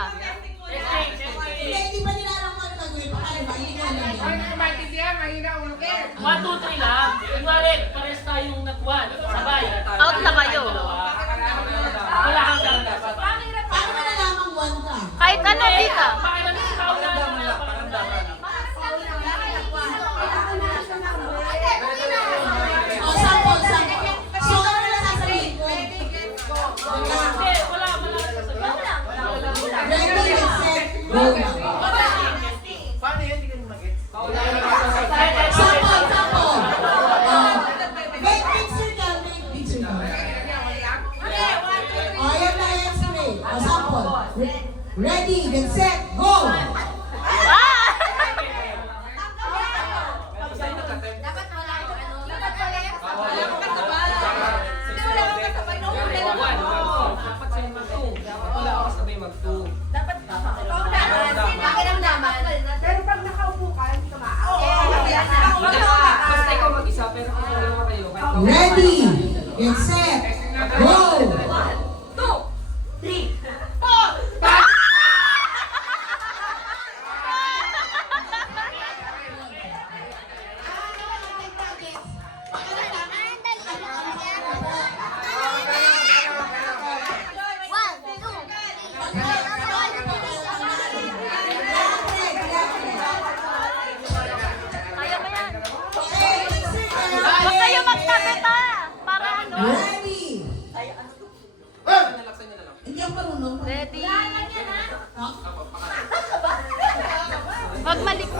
ka. Hindi pa nila alam kung ano gagawin. Paano ba? Hindi ko alam yun. Mahina ulo ka. 1, 2, 3 lang. Kunwari, pares tayong nag-1. Sabay. Out na kayo. Wala kang ganda. Paano mo nalamang one ka? Kahit ano, di ka. Pakilang ikaw na lang. O, sample. So, ano na sasabihin ko? Hindi, wala. Ready, set, go. Paano yun? Hindi ka mag-gets. Sample. Make picture ka. O, yan na yung spray. O, sample. Ready, then set, go. Pero pag nakaupo ka, tumaas. Basta ikaw mag-isa, pero kung dalawa kayo, Ready, get set, go. Kaya mo yan. Huwag kayo magtabi pa. Para ano? Ready. Hindi ako marunong. Ready. Huwag malik.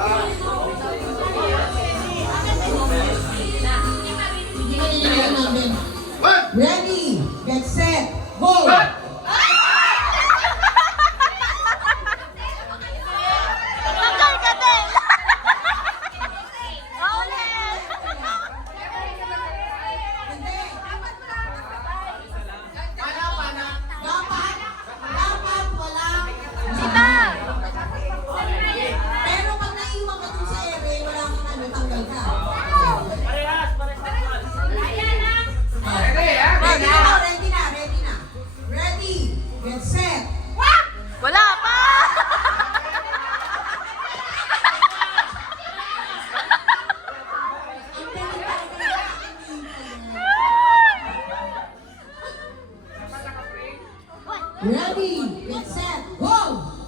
Hindi ka nilagyan namin. Ready, get set, go. Tagal ka din. Ulit. Dapat walang Sita. pero pag naiwan ka dun sa ere, wala kang ano, tanggal ka. Parehas. Ready na. Ready, get set. Wala pa. Ready, get set, go.